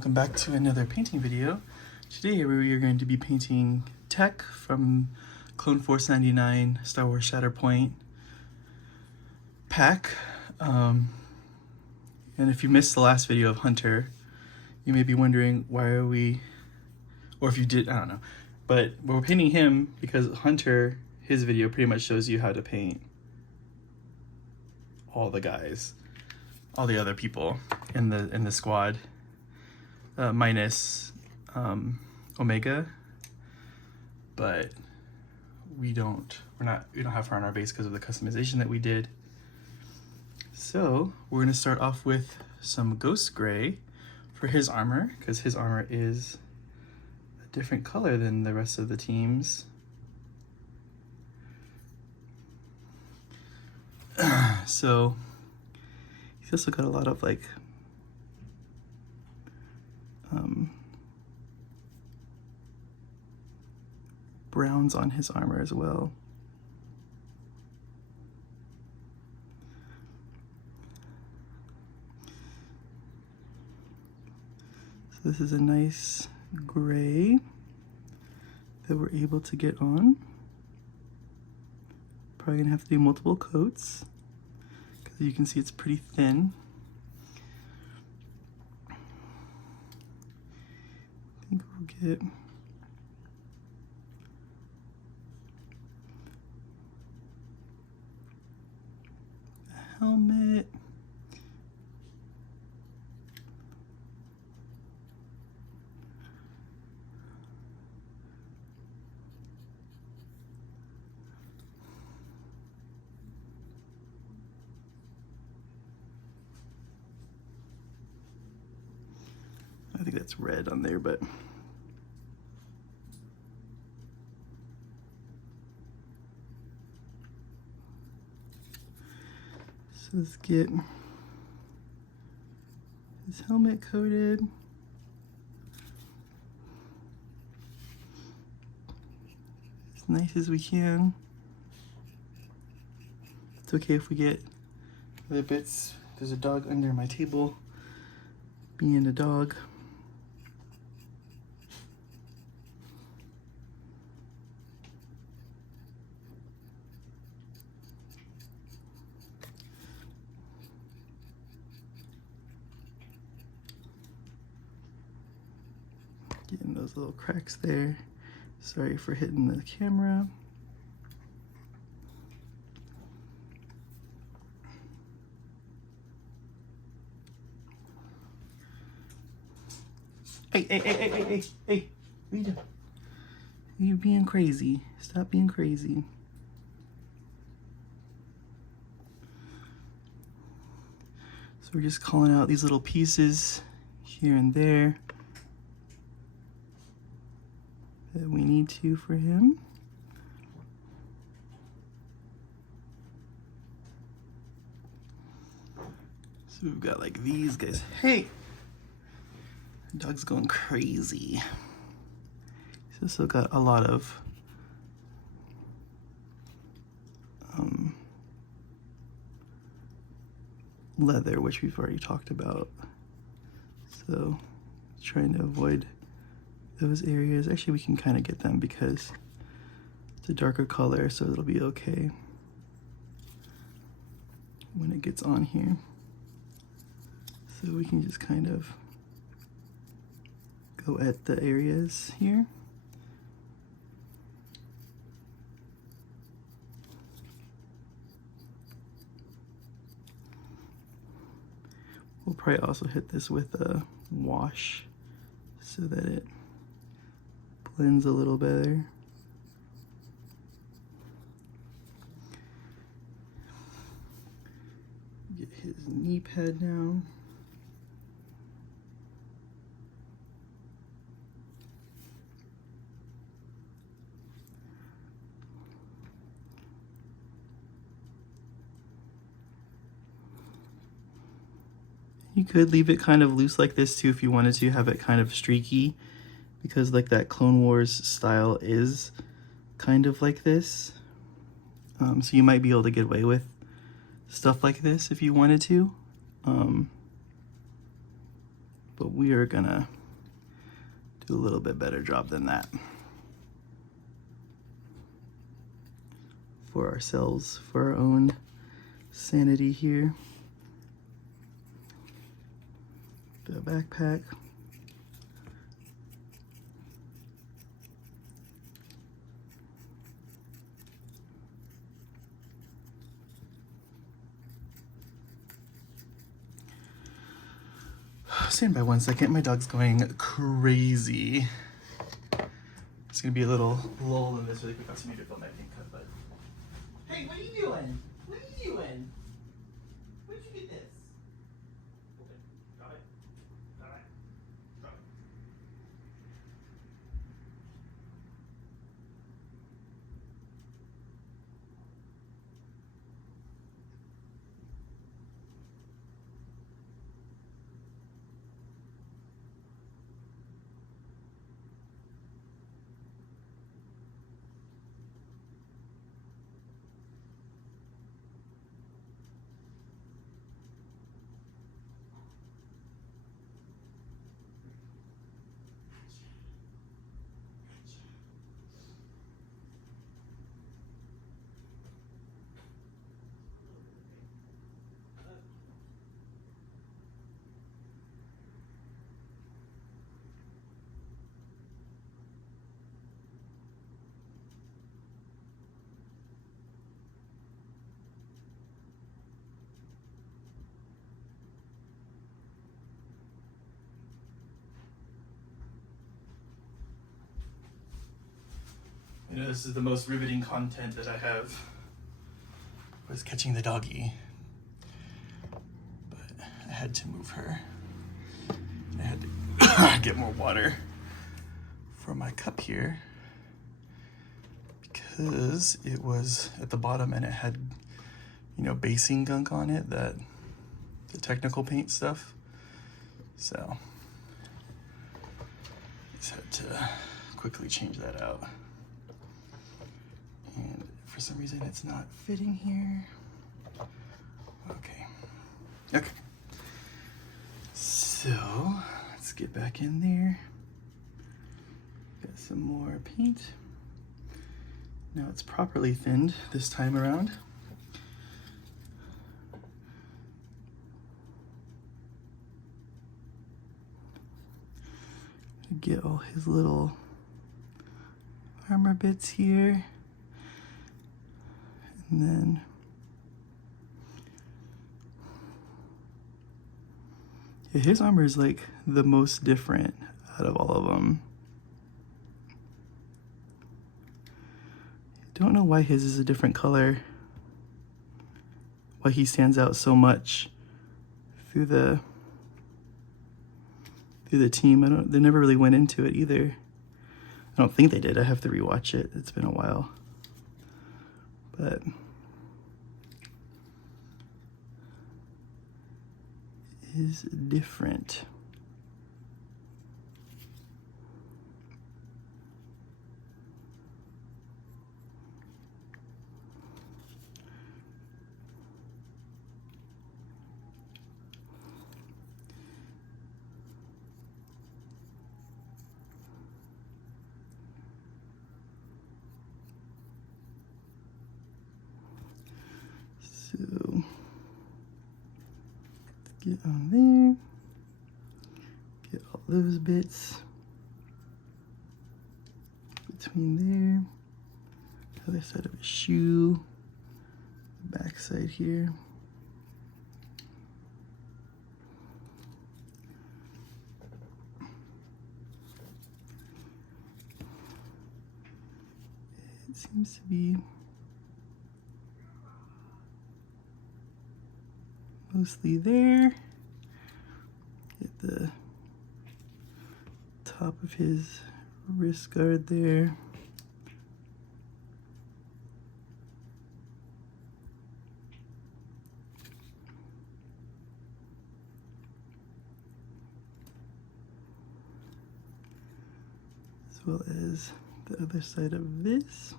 welcome back to another painting video. Today we are going to be painting Tech from Clone Force 99 Star Wars Shatterpoint pack. And if you missed the last video of Hunter, you may be wondering why are we, or if you did, I don't know. But we're painting him because Hunter, his video pretty much shows you how to paint all the guys, all the other people in the squad. Minus Omega, but we don't have her on our base because of the customization that we did. So we're gonna start off with some Ghost Gray for his armor, because his armor is a different color than the rest of the teams. So he's also got a lot of like browns on his armor as well. So this is a nice gray that we're able to get on. Probably gonna have to do multiple coats because you can see it's pretty thin. I think we'll get a helmet. I think that's red on there, but so let's get his helmet coated. As nice as we can. It's okay if we get other bits. There's a dog under my table, being a dog. Getting those little cracks there. Sorry for hitting the camera. Hey, what are you doing? You being crazy. Stop being crazy. So we're just calling out these little pieces here and there that we need to for him. So we've got like these guys. Hey! Dog's going crazy. He's also got a lot of leather, which we've already talked about. So trying to avoid those areas. Actually, we can kind of get them because it's a darker color, so it'll be okay when it gets on here. So we can just kind of go at the areas here. We'll probably also hit this with a wash so that it blends a little better. Get his knee pad now. You could leave it kind of loose like this too if you wanted to have it kind of streaky, because like that Clone Wars style is kind of like this. So you might be able to get away with stuff like this if you wanted to. but we are gonna do a little bit better job than that for ourselves, for our own sanity here. The backpack. Stand by 1 second, my dog's going crazy. It's gonna be a little lull in this really quick. I'll need to film that pink cut, but. Hey, what are you doing? What are you doing? Where'd you get this? Okay, got it. Got it. Drop it. You know, this is the most riveting content that I have, was catching the doggy. But I had to move her. I had to get more water for my cup here because it was at the bottom and it had, you know, basing gunk on it, that the technical paint stuff. So just had to quickly change that out. And for some reason it's not fitting here. Okay. Okay. So let's get back in there. Got some more paint. Now it's properly thinned this time around. Get all his little armor bits here. And then yeah, his armor is like the most different out of all of them. Don't know why his is a different color. Why he stands out so much through the team. They never really went into it either. I don't think they did. I have to rewatch it. It's been a while. But is different. So get on there, get all those bits between there, other side of a shoe, the back side here. It seems to be mostly there. Get the top of his wrist guard there. As well as the other side of this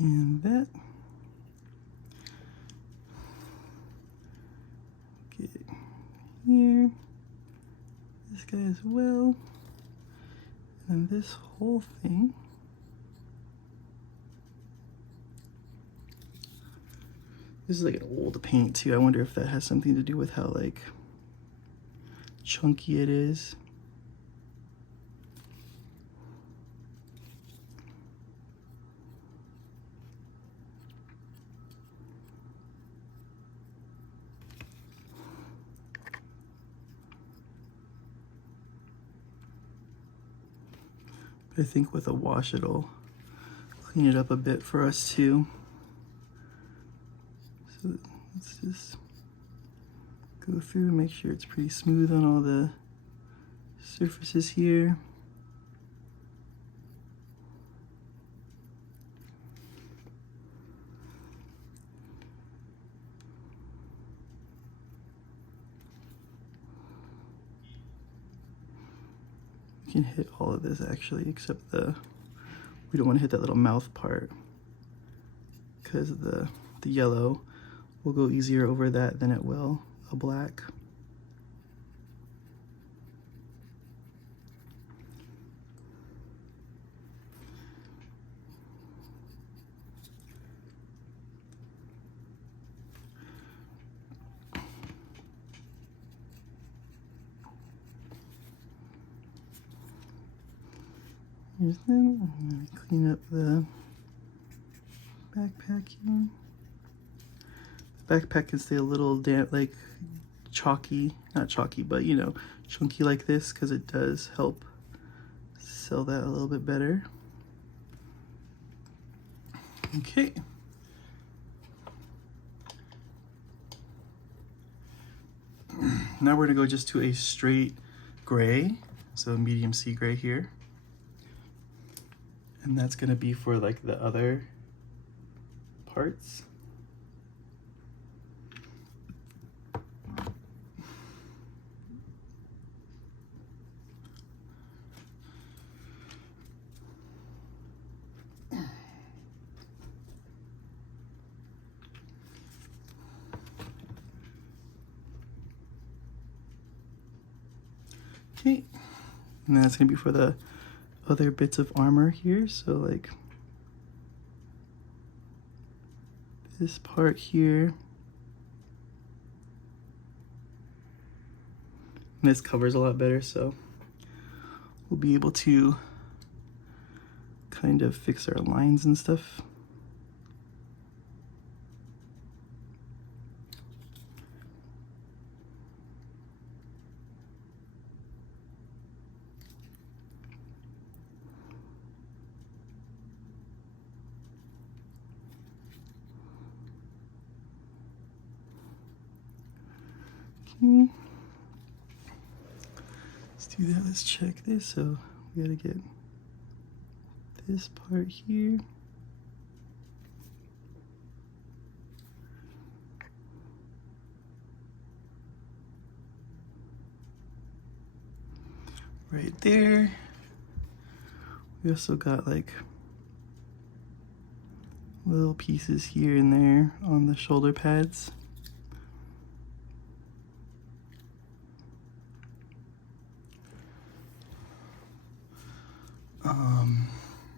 and that. Get here. this guy as well. And this whole thing. This is like an old paint too. I wonder if that has something to do with how like chunky it is. I think with a wash it'll clean it up a bit for us too. So let's just go through and make sure it's pretty smooth on all the surfaces here. You can hit all of this actually, except we don't want to hit that little mouth part because the yellow will go easier over that than it will a black. Here's them. I'm going to clean up the backpack here. The backpack can stay a little damp, like chalky, not chalky, but you know, chunky like this, because it does help sell that a little bit better. Okay. Now we're going to go just to a straight gray, so medium sea gray here. And that's going to be for like the other parts. Okay, and then that's going to be for the other bits of armor here, so like this part here. And this covers a lot better, so we'll be able to kind of fix our lines and stuff. Okay. Let's do that. Let's check this. So we gotta get this part here. Right there. We also got like little pieces here and there on the shoulder pads.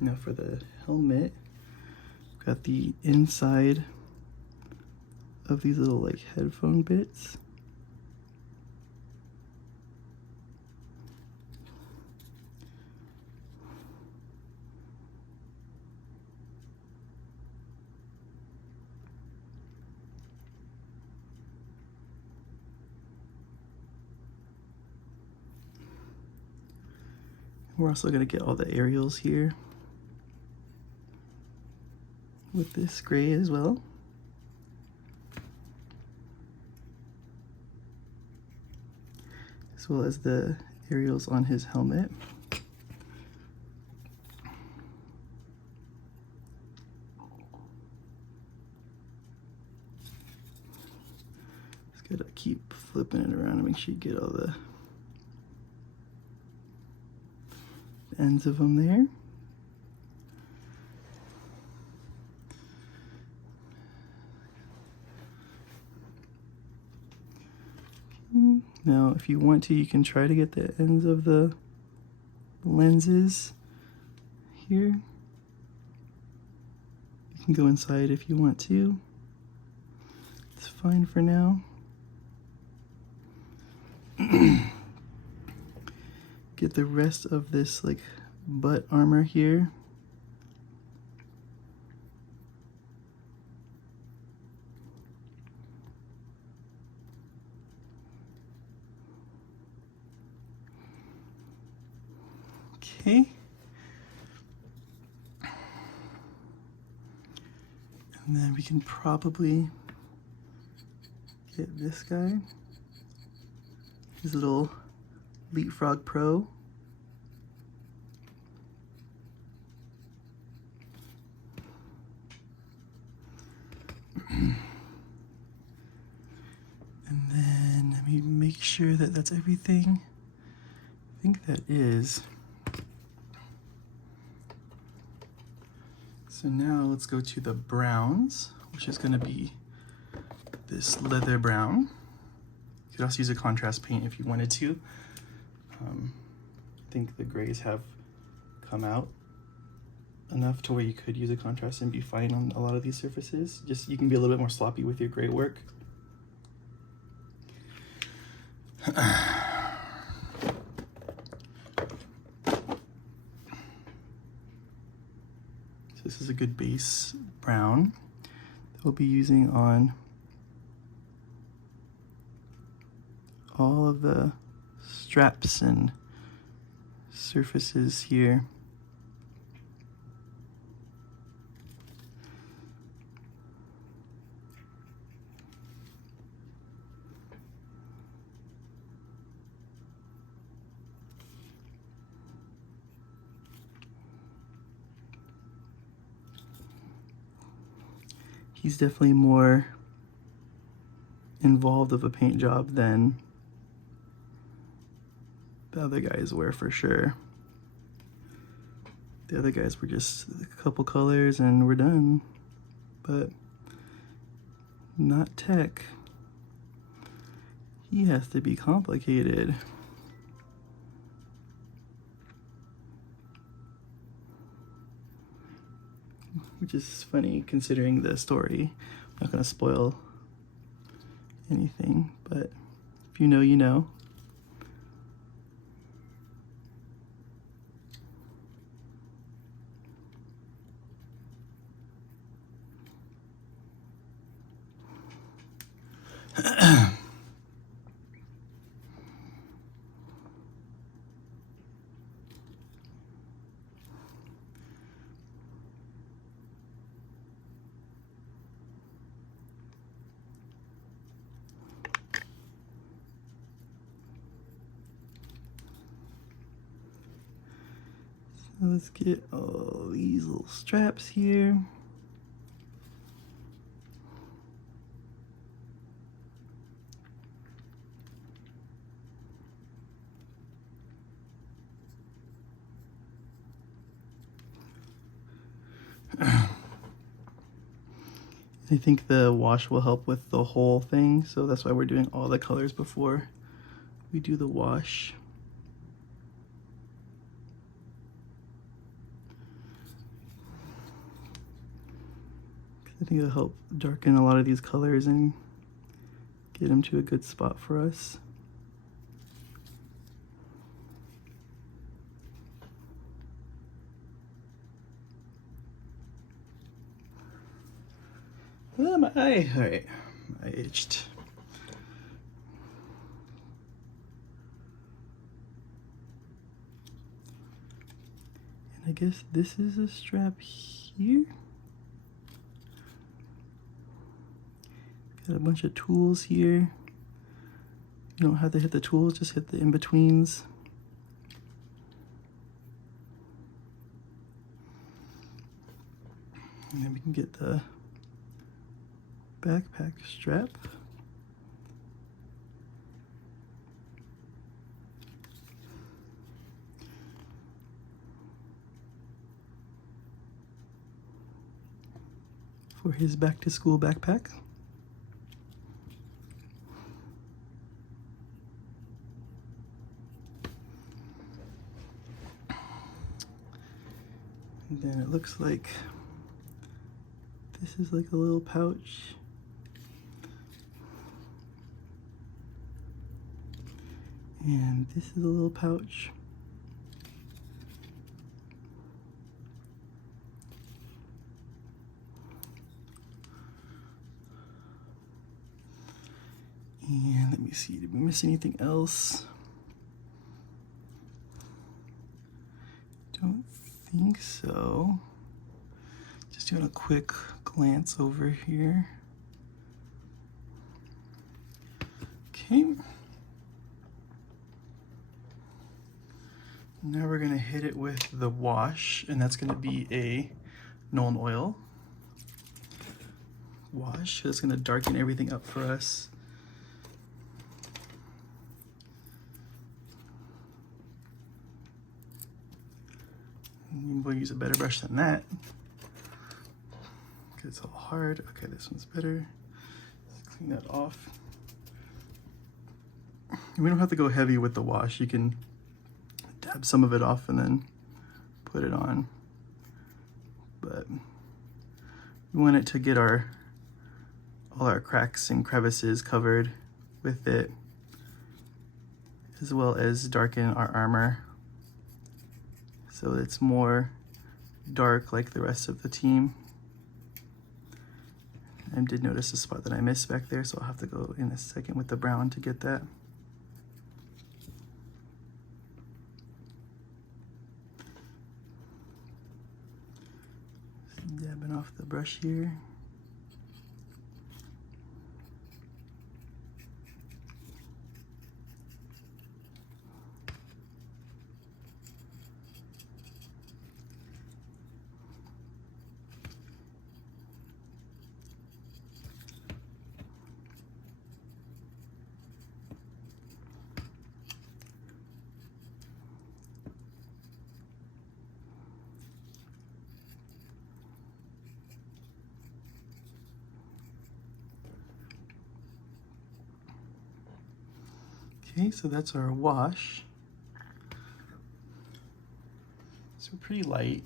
Now for the helmet, we've got the inside of these little like headphone bits. We're also going to get all the aerials here with this gray as well. As well as the aerials on his helmet. Just gotta keep flipping it around to make sure you get all the ends of them there. Now, if you want to, you can try to get the ends of the lenses here. You can go inside if you want to. It's fine for now. Get the rest of this like butt armor here. Okay. And then we can probably get this guy. His little Leapfrog Pro. And then let me make sure that that's everything. I think that is. So now let's go to the browns, which is going to be this leather brown. You could also use a contrast paint if you wanted to. I think the grays have come out enough to where you could use a contrast and be fine on a lot of these surfaces. Just you can be a little bit more sloppy with your gray work. So this is a good base brown that we'll be using on all of the straps and surfaces here. He's definitely more involved of a paint job than the other guys were, for sure. The other guys were just a couple colors and we're done. But not Tech. He has to be complicated. Which is funny considering the story. I'm not gonna spoil anything, but if you know, you know. So let's get all these little straps here. I think the wash will help with the whole thing, so that's why we're doing all the colors before we do the wash. I think it'll help darken a lot of these colors and get them to a good spot for us. Oh, my eye. All right, my eye itched. And I guess this is a strap here. Got a bunch of tools here. You don't have to hit the tools, just hit the in-betweens. And then we can get the backpack strap. For his back-to-school backpack. And then it looks like this is like a little pouch. And this is a little pouch. And let me see, did we miss anything else? Don't think so. Just doing a quick glance over here. Okay. Now we're gonna hit it with the wash, and that's gonna be a Nuln Oil wash. It's gonna darken everything up for us. We'll use a better brush than that, because it's all hard. Okay, this one's better. Let's clean that off. And we don't have to go heavy with the wash. You can dab some of it off and then put it on. But we want it to get all our cracks and crevices covered with it, as well as darken our armor so it's more dark like the rest of the team. I did notice a spot that I missed back there, so I'll have to go in a second with the brown to get that. Just dabbing off the brush here. Okay, so that's our wash. So pretty light.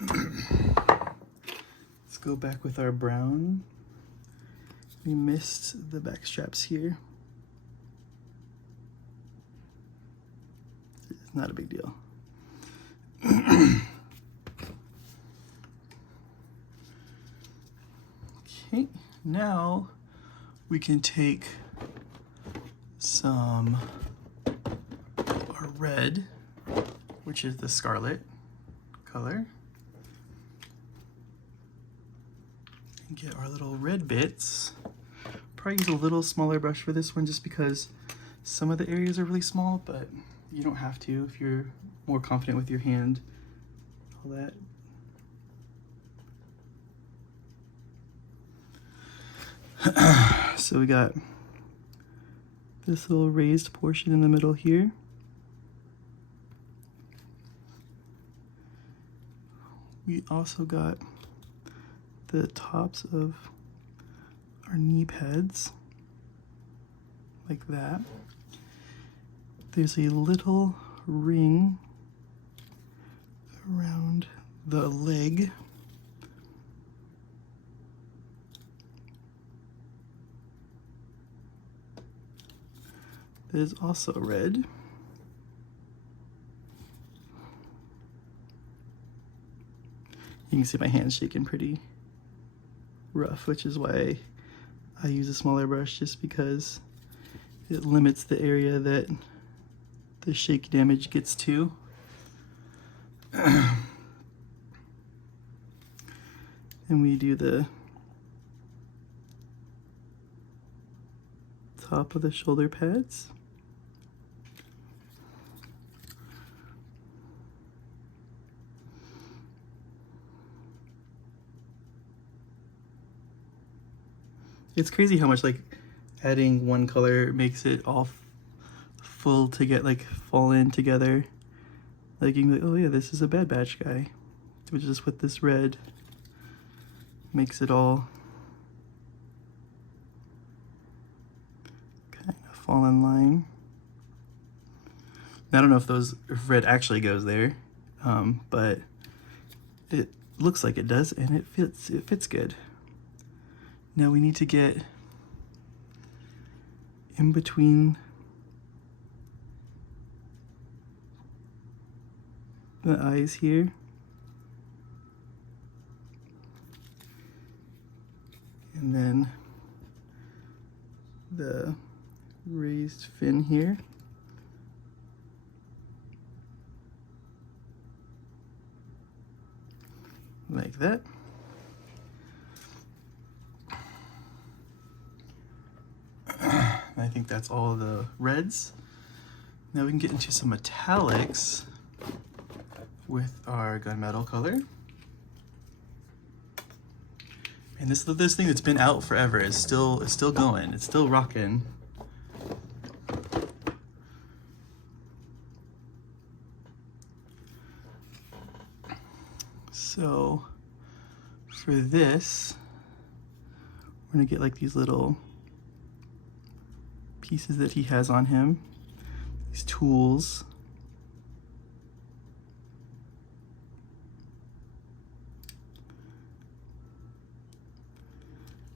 Let's go back with our brown. We missed the back straps here. It's not a big deal. Okay, now we can take some our red, which is the scarlet color, and get our little red bits. Probably use a little smaller brush for this one just because some of the areas are really small, but you don't have to if you're more confident with your hand. All that. So we got this little raised portion in the middle here. We also got the tops of our knee pads, like that. There's a little ring around the leg. That is also red. You can see my hand's shaking pretty rough, which is why I use a smaller brush, just because it limits the area that the shake damage gets to. And we do the top of the shoulder pads. It's crazy how much like adding one color makes it all full to get like fall in together. Like you can be like, oh yeah, this is a Bad Batch guy. But just with this red, makes it all kind of fall in line. I don't know if red actually goes there, but it looks like it does, and it fits good. Now we need to get in between the eyes here. And then the raised fin here. Like that. I think that's all the reds. Now we can get into some metallics with our gunmetal color. And this thing that's been out forever is still going. It's still rocking. So for this, we're gonna get like these little pieces that he has on him, these tools.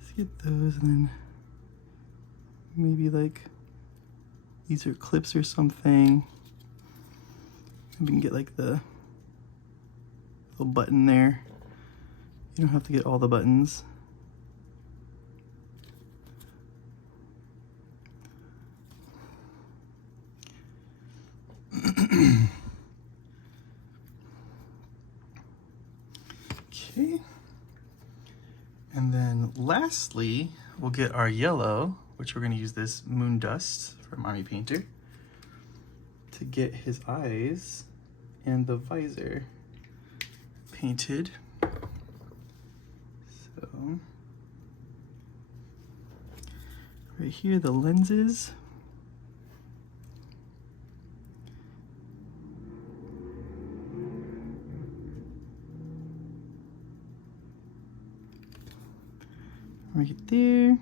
Let's get those, and then maybe like these are clips or something. We can get like the little button there. You don't have to get all the buttons. Okay. And then lastly, we'll get our yellow, which we're going to use this Moon Dust from Army Painter to get his eyes and the visor painted. So right here, the lenses. Right there.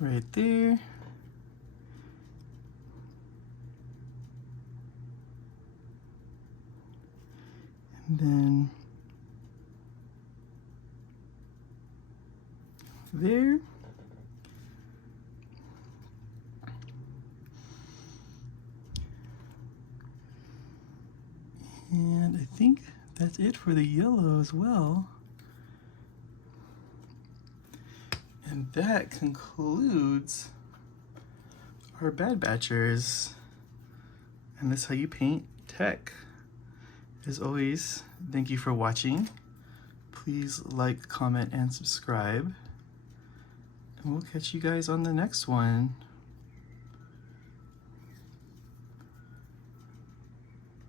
Right there. And then there. And I think that's it for the yellow as well. And that concludes our Bad Batchers. And that's how you paint tech. As always, thank you for watching. Please like, comment, and subscribe. And we'll catch you guys on the next one.